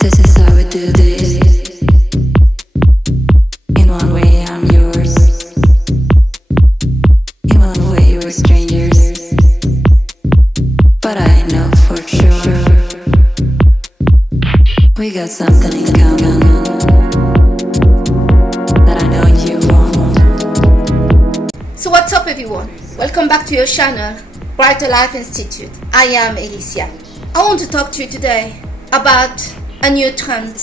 This is how we do this. In one way, I'm yours. In one way, we're strangers. But I know for sure we got something in common that I know you won't. So what's up, everyone? Welcome back to your channel, Brighter Life Institute. I am Alicia. I want to talk to you today about a new trend.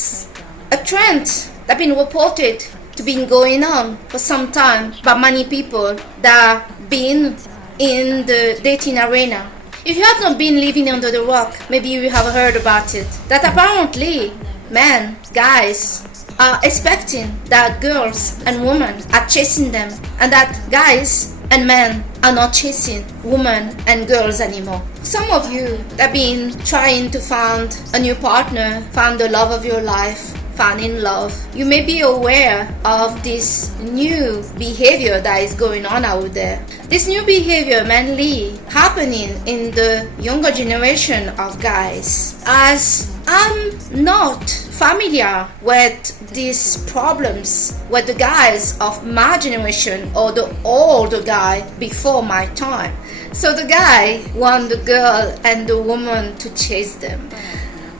A trend that's been reported to be going on for some time by many people that have been in the dating arena. If you have not been living under the rock, maybe you have heard about it. That apparently men, guys, are expecting that girls and women are chasing them, and that guys and men are not chasing women and girls anymore. Some of you have been trying to find a new partner, find the love of your life, find in love. You may be aware of this new behavior that is going on out there. This new behavior mainly happening in the younger generation of guys. As I'm not familiar with these problems with the guys of my generation or the older guy before my time. So the guy want the girl and the woman to chase them.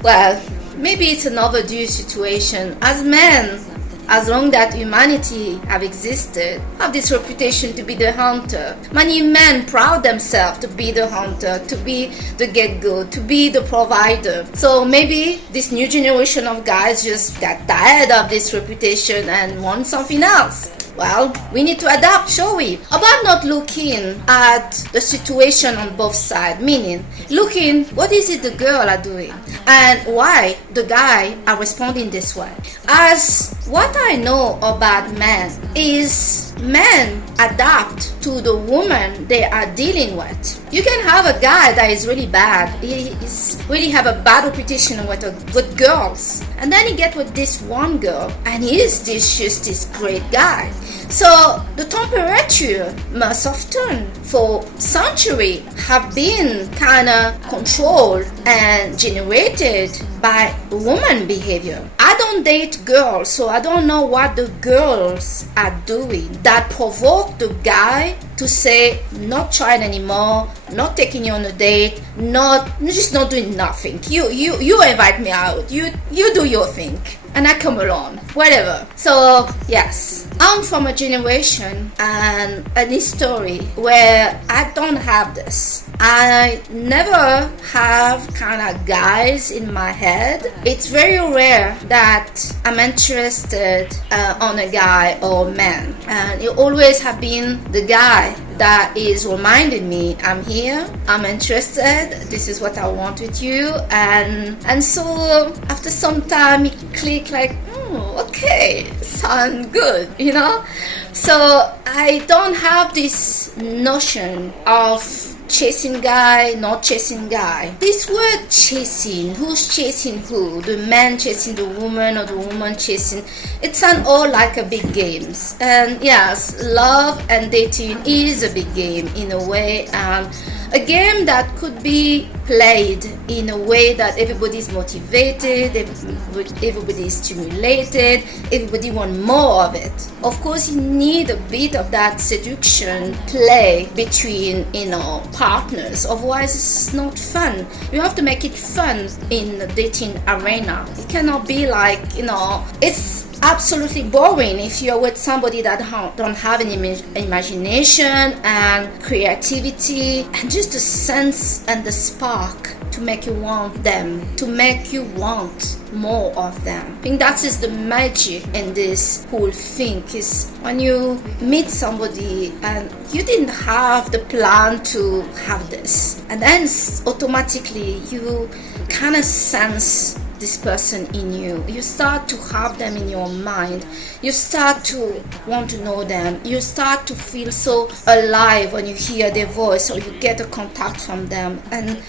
Well, maybe it's an overdue situation. As men, as long that humanity have existed, have this reputation to be the hunter. Many men proud themselves to be the hunter, to be the get-go, to be the provider. So maybe this new generation of guys just got tired of this reputation and want something else. Well, we need to adapt, shall we? About not looking at the situation on both sides, meaning looking what is it the girl are doing and why the guy are responding this way. As what I know about men is men adapt to the woman they are dealing with. You can have a guy that is really bad. He is really have a bad reputation with girls, and then he get with this one girl, and he is just this great guy. So the temperature most often for centuries have been kind of controlled and generated by woman behavior. I don't date girls, so I don't know what the girls are doing that provoke the guy to say not trying anymore, not taking you on a date, just not doing nothing. You invite me out, you do your thing, and I come along, whatever. So yes, I'm from a generation and a history where I don't have this. I never have kind of guys in my head. It's very rare that I'm interested on a guy or man, and it always have been the guy that is reminding me I'm here, I'm interested, this is what I want with you, and so after some time it click like, okay, sound good, you know. So I don't have this notion of chasing guy, not chasing guy. This word chasing, who's chasing who? The man chasing the woman or the woman chasing? It sounds all like a big games. And yes, love and dating is a big game in a way, and a game that could be played in a way that everybody is motivated, everybody is stimulated, everybody wants more of it. Of course, you need a bit of that seduction play between, partners. Otherwise, it's not fun. You have to make it fun in the dating arena. It cannot be like, it's absolutely boring if you're with somebody that don't have any imagination and creativity and just the sense and the spark to make you want them, to make you want more of them. I think that is the magic in this whole thing, is when you meet somebody and you didn't have the plan to have this, and then automatically you kind of sense this person in you. You start to have them in your mind. You start to want to know them. You start to feel so alive when you hear their voice or you get a contact from them, and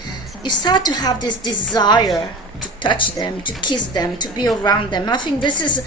you start to have this desire to touch them, to kiss them, to be around them. I think this is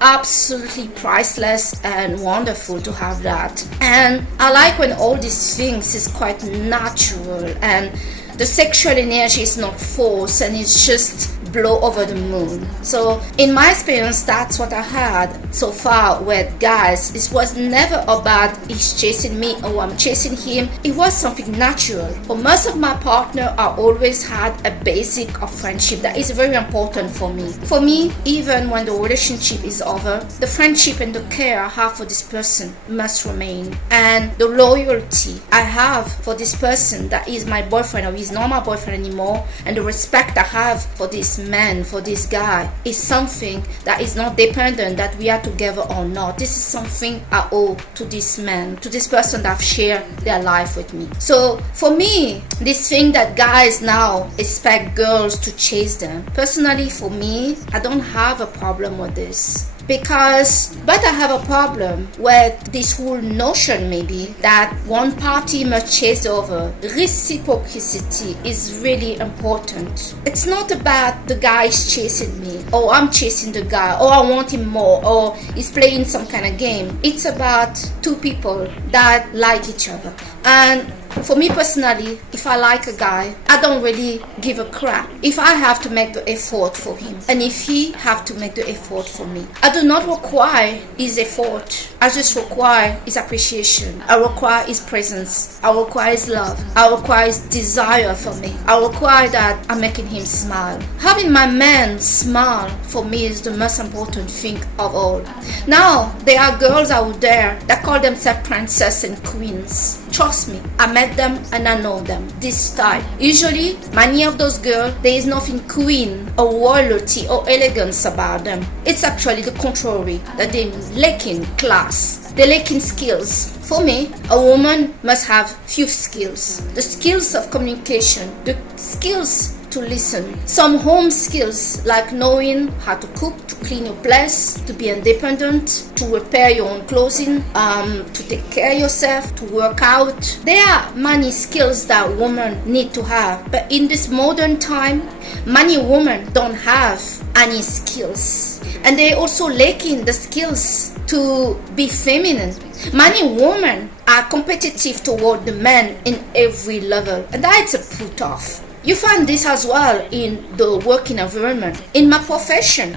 absolutely priceless and wonderful to have that. And I like when all these things is quite natural and the sexual energy is not forced and it's just blow over the moon. So in my experience, that's what I had so far with guys. It was never about he's chasing me or I'm chasing him. It was something natural. For most of my partner, I always had a basic of friendship that is very important for me. For me, even when the relationship is over, the friendship and the care I have for this person must remain, and the loyalty I have for this person that is my boyfriend or is not my boyfriend anymore, and the respect I have for this man, for this guy, is something that is not dependent that we are together or not. This is something I owe to this man, to this person that have shared their life with me. So for me, this thing that guys now expect girls to chase them, personally for me, I don't have a problem with this. But I have a problem with this whole notion maybe that one party must chase the other. Reciprocity is really important. It's not about the guy is chasing me, or I'm chasing the guy, or I want him more, or he's playing some kind of game. It's about two people that like each other. And for me personally, if I like a guy, I don't really give a crap if I have to make the effort for him, and if he have to make the effort for me. I do not require his effort. I just require his appreciation. I require his presence. I require his love. I require his desire for me. I require that I'm making him smile. Having my man smile for me is the most important thing of all. Now, there are girls out there that call themselves princess and queens. Trust me, I met them and I know them. This type. Usually, many of those girls, there is nothing queen or royalty or elegance about them. It's actually the contrary, that they're lacking class. They're lacking skills. For me, a woman must have few skills. The skills of communication, the skills to listen, some home skills like knowing how to cook, to clean your place, to be independent, to repair your own clothing, to take care of yourself, to work out. There are many skills that women need to have, but in this modern time, many women don't have any skills, and they also lacking the skills to be feminine. Many women are competitive toward the men in every level, and that's a put off. You find this as well in the working environment. In my profession,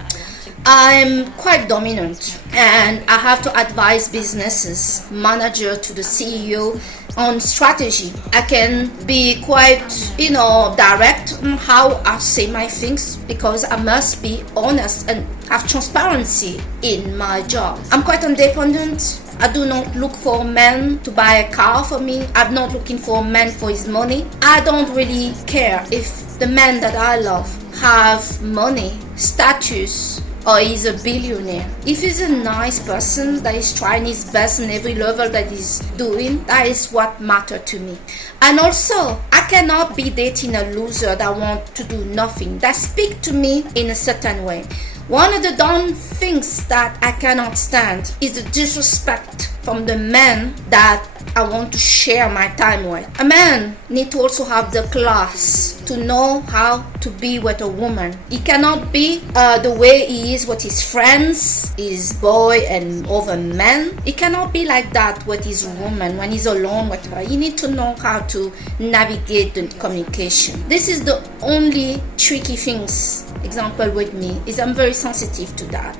I'm quite dominant, and I have to advise businesses, manager to the CEO on strategy. I can be quite, direct on how I say my things, because I must be honest and have transparency in my job. I'm quite independent. I do not look for a man to buy a car for me. I'm not looking for a man for his money. I don't really care if the man that I love have money, status, or is a billionaire. If he's a nice person that is trying his best in every level that he's doing, that is what matters to me. And also, I cannot be dating a loser that wants to do nothing, that speak to me in a certain way. One of the dumb things that I cannot stand is the disrespect from the men that I want to share my time with. A man needs to also have the class to know how to be with a woman. He cannot be the way he is with his friends, his boy and other men. He cannot be like that with his woman when he's alone with her. He needs to know how to navigate the communication. This is the only tricky things. Example with me is I'm very sensitive to that.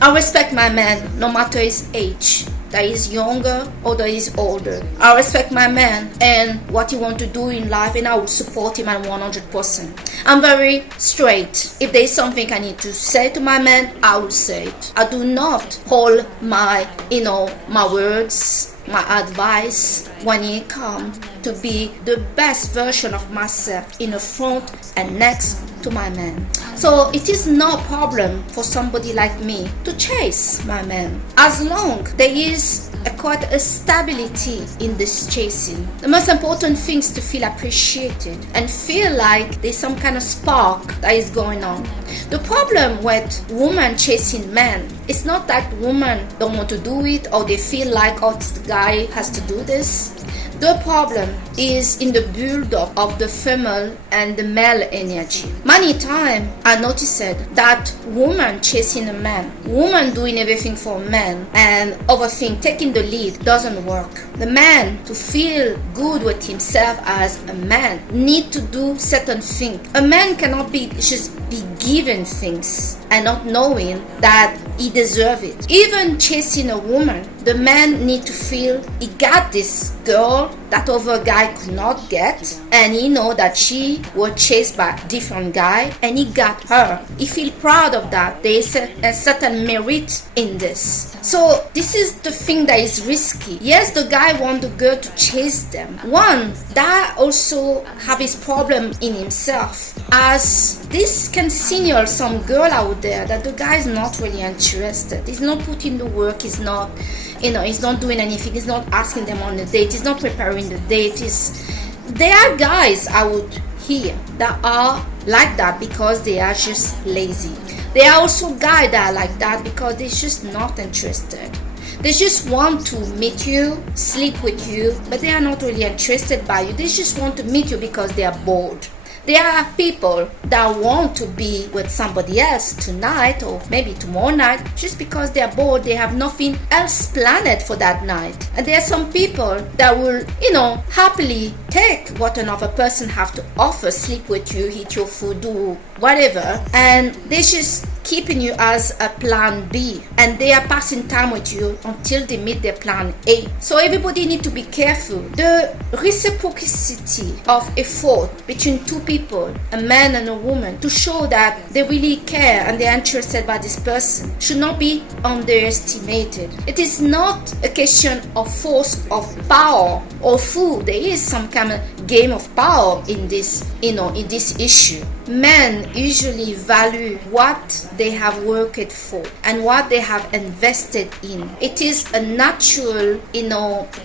I respect my man no matter his age, that is younger or that is older. I respect my man and what he wants to do in life, and I will support him at 100%. I'm very straight. If there is something I need to say to my man, I will say it. I do not hold my words, my advice when it comes to be the best version of myself in the front and next to my man. So it is no problem for somebody like me to chase my man, as long there is quite a stability in this chasing. The most important thing is to feel appreciated and feel like there's some kind of spark that is going on. The problem with women chasing men, it's not that women don't want to do it or they feel like, the guy has to do this. The problem is in the build-up of the female and the male energy. Many times I noticed that woman chasing a man, woman doing everything for a man, and other thing taking the lead doesn't work. The man, to feel good with himself as a man, need to do certain things. A man cannot just be given things and not knowing that he deserves it. Even chasing a woman, the man need to feel he got this girl that other guy could not get, and he know that she was chased by a different guy and he got her. He feel proud of that. There is a certain merit in this. So this is the thing that is risky. Yes, the guy want the girl to chase them. One, that also have his problem in himself, as this can signal some girl out there that the guy is not really interested. He's not putting the work, he's not doing anything, he's not asking them on a date, he's not preparing the date. There are guys out here that are like that because they are just lazy. There are also guys that are like that because they're just not interested. They just want to meet you, sleep with you, but they are not really interested by you. They just want to meet you because they are bored. There are people that want to be with somebody else tonight or maybe tomorrow night just because they are bored. They have nothing else planned for that night. And there are some people that will, happily take what another person have to offer, sleep with you, eat your food, do whatever, and they just keeping you as a plan B, and they are passing time with you until they meet their plan A. So everybody need to be careful. The reciprocity of effort between two people, a man and a woman, to show that they really care and they're interested by this person should not be underestimated. It is not a question of force of power or food. There is some kind of game of power in this, in this issue. Men usually value what they have worked for and what they have invested in. It is a natural,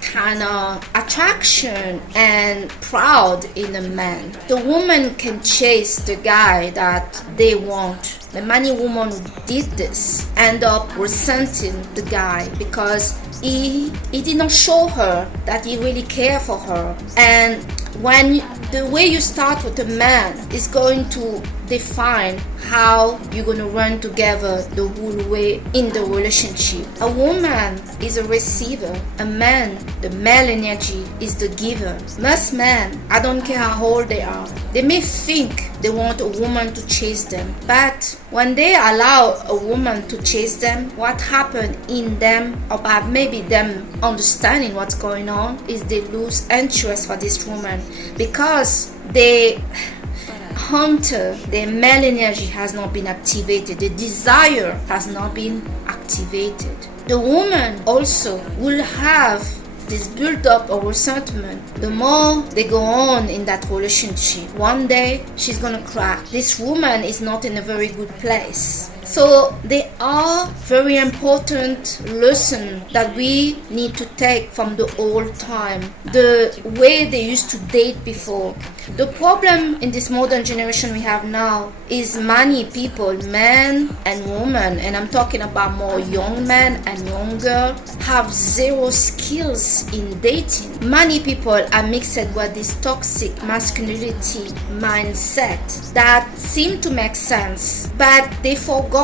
kind of attraction and proud in a man. The woman can chase the guy that they want. The many women who did this end up resenting the guy because he did not show her that he really cared for her. And when the way you start with a man is going to define how you're going to run together the whole way in the relationship. A woman is a receiver. A man, the male energy, is the giver. Most men, I don't care how old they are, they may think they want a woman to chase them, but when they allow a woman to chase them, what happened in them, about maybe them understanding what's going on, is they lose interest for this woman because they hunter, their male energy has not been activated, the desire has not been activated. The woman also will have this build up of resentment. The more they go on in that relationship, one day she's gonna crack. This woman is not in a very good place. So they are very important lesson that we need to take from the old time, the way they used to date before. The problem in this modern generation we have now is many people, men and women, and I'm talking about more young men and young girls, have zero skills in dating. Many people are mixed with this toxic masculinity mindset that seem to make sense, but they forgot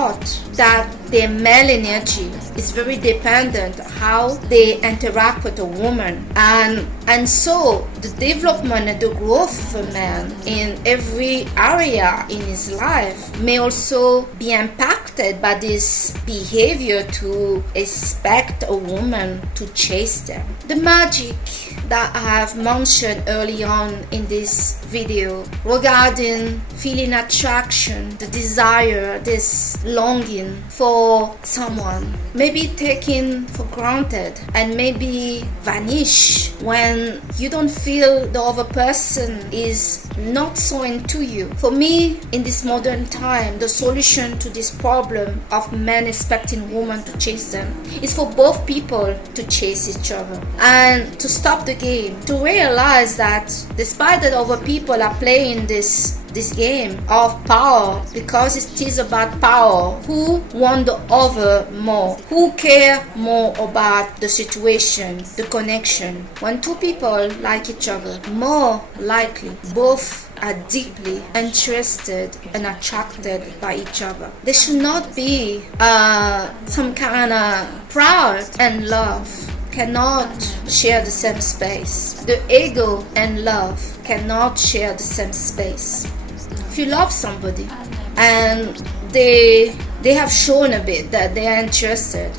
that their male energy is very dependent how they interact with a woman, and so the development and the growth of a man in every area in his life may also be impacted by this behavior to expect a woman to chase them. The magic that I have mentioned early on in this video regarding feeling attraction, the desire, this longing for someone may be taken for granted and maybe vanish when you don't feel the other person is not so into you. For me, in this modern time, the solution to this problem of men expecting women to chase them is for both people to chase each other and to stop the game, to realize that despite that other people are playing this this game of power, because it is about power. Who won the other more? Who care more about the situation, the connection? When two people like each other, more likely both are deeply interested and attracted by each other. There should not be some kind of pride and love cannot share the same space. The ego and love cannot share the same space. If you love somebody and they have shown a bit that they are interested,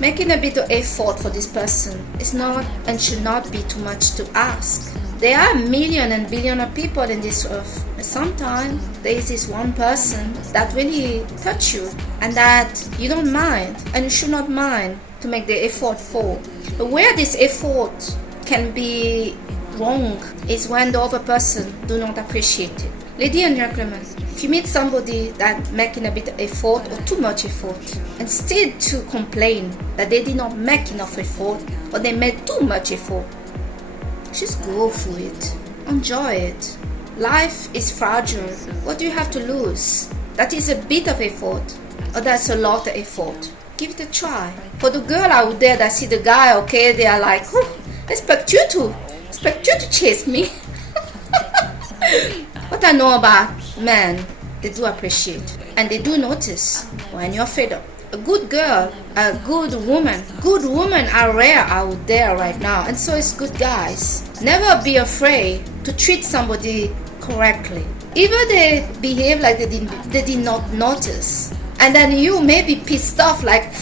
making a bit of effort for this person is not and should not be too much to ask. There are millions and billions of people in this earth. And sometimes there is this one person that really touch you and that you don't mind and you should not mind to make the effort for. But where this effort can be wrong is when the other person do not appreciate it. Ladies and gentlemen, if you meet somebody that making a bit of effort or too much effort, instead to complain that they did not make enough effort or they made too much effort, just go for it. Enjoy it. Life is fragile. What do you have to lose? That is a bit of effort or that's a lot of effort. Give it a try. For the girl out there that see the guy, okay, they are like, oh, expect you to chase me. What I know about men, they do appreciate and they do notice when you're fed up. A good girl, a good women are rare out there right now, and so is good guys. Never be afraid to treat somebody correctly. Even they behave like they did not notice. And then you may be pissed off like,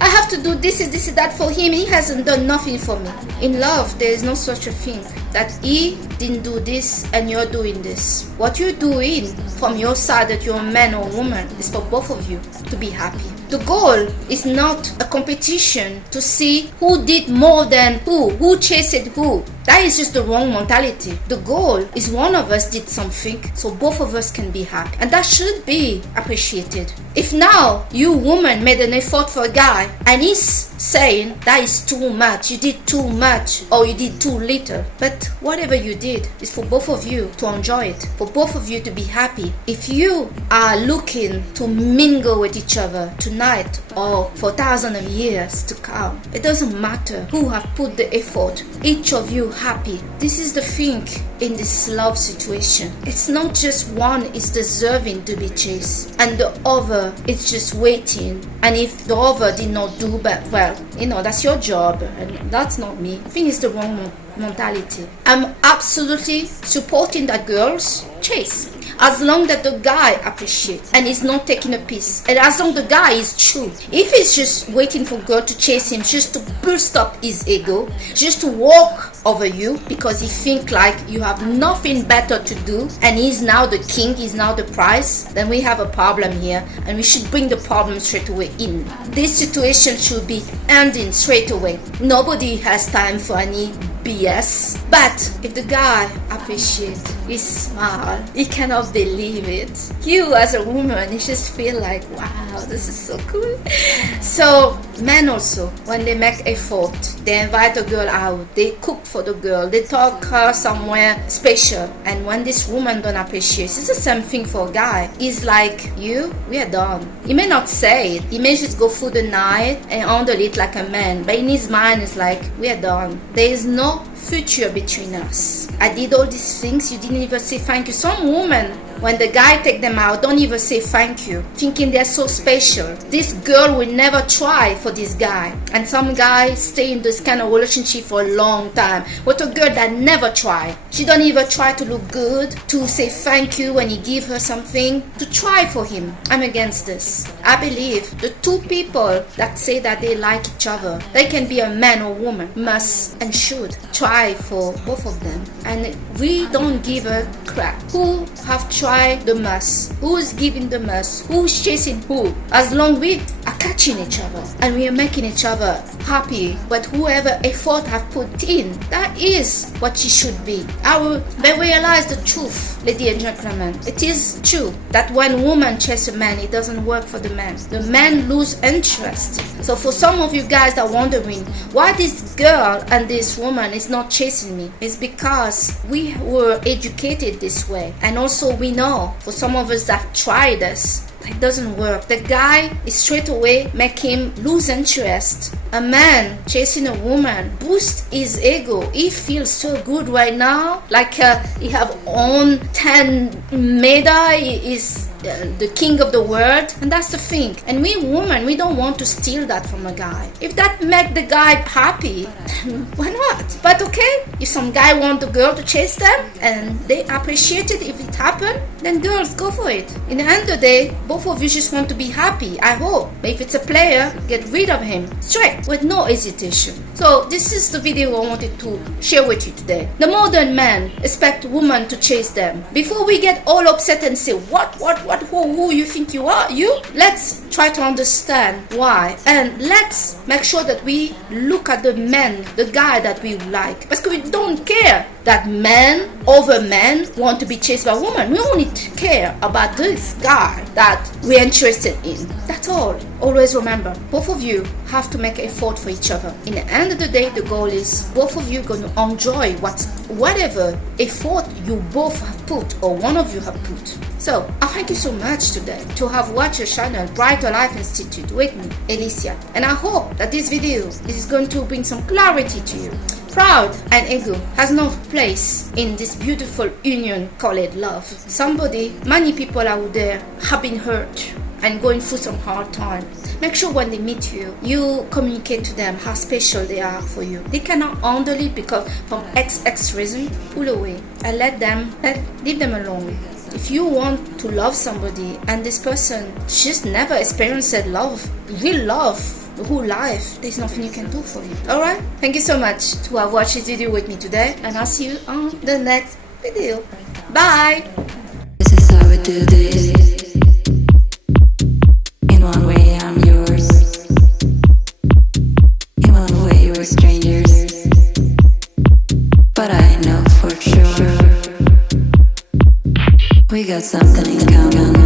I have to do this and that for him. He hasn't done nothing for me. In love, there is no such a thing that he didn't do this and you're doing this. What you're doing from your side, that you're a man or woman, is for both of you to be happy. The goal is not a competition to see who did more than who chased who. That is just the wrong mentality. The goal is one of us did something so both of us can be happy. And that should be appreciated. If now you woman made an effort for a guy and he's saying that is too much, you did too much or you did too little. But whatever you did is for both of you to enjoy it, for both of you to be happy. If you are looking to mingle with each other tonight or for thousands of years to come, it doesn't matter who have put the effort, each of you happy. This is the thing in this love situation. It's not just one is deserving to be chased and the other is just waiting, and if the other did not do well, that's your job and that's not me. I think it's the wrong mentality. I'm absolutely supporting that girls chase, as long that the guy appreciates and is not taking a piece, and as long the guy is true. If he's just waiting for girl to chase him just to burst up his ego, just to walk over you because he think like you have nothing better to do and he's now the king, he's now the prize, then we have a problem here and we should bring the problem straight away in. This situation should be ending straight away. Nobody has time for any BS. But if the guy appreciates, he smile, he cannot believe it. You as a woman, you just feel like, wow, this is so cool. So men also, when they make effort, they invite a girl out, they cook for the girl, they talk her somewhere special, and when this woman don't appreciate, it's the same thing for a guy. He's like, we are done. He may not say it, he may just go through the night and handle it like a man, but in his mind it's like, we are done. There is no future between us. I did all these things, you didn't even say thank you. Some women, when the guy take them out, don't even say thank you, thinking they're so special. This girl will never try for this guy. And some guys stay in this kind of relationship for a long time. What a girl that never try. She don't even try to look good, to say thank you when he give her something, to try for him. I'm against this. I believe the two people that say that they like each other, they can be a man or woman, must and should try for both of them. And we don't give a crap who have tried the most, who's giving the most, who's chasing who. As long we catching each other and we are making each other happy. But whoever effort have put in, that is what she should be. They realize the truth, ladies and gentlemen. It is true that when woman chases a man, it doesn't work for the man. The man lose interest. So for some of you guys that are wondering why this girl and this woman is not chasing me, it's because we were educated this way. And also we know, for some of us that tried this, it doesn't work. The guy is straight away make him lose interest. A man chasing a woman boosts his ego. He feels so good right now, like he have on 10 medal. He is the king of the world, and that's the thing. And we women, we don't want to steal that from a guy. If that make the guy happy, why not? But okay, if some guy want the girl to chase them and they appreciate it, if it happen, then girls, go for it. In the end of the day, both of you just want to be happy, I hope. But if it's a player, get rid of him straight with no hesitation. So this is the video I wanted to share with you today. The modern man expect women to chase them. Before we get all upset and say who you think you are, let's try to understand why, and let's make sure that we look at the man, the guy that we like, because we don't care that men over men want to be chased by women. We only care about this guy that we're interested in. That's all. Always remember, both of you have to make effort for each other. In the end of the day, the goal is both of you going to enjoy whatever effort you both have put, or one of you have put. So I thank you so much today to have watched your channel Brighter Life Institute with me, Alicia, and I hope that this video is going to bring some clarity to you. Pride and ego has no place in this beautiful union called love. Many people out there have been hurt and going through some hard time. Make sure when they meet you, you communicate to them how special they are for you. They cannot handle it because from XX reason, pull away and leave them alone. If you want to love somebody and this person just never experienced real love, the whole life, there's nothing you can do for you. Alright? Thank you so much to have watched this video with me today, and I'll see you on the next video. Bye! This is how we do this. In one way I'm yours, in one way we're strangers, but I know for sure we got something in common.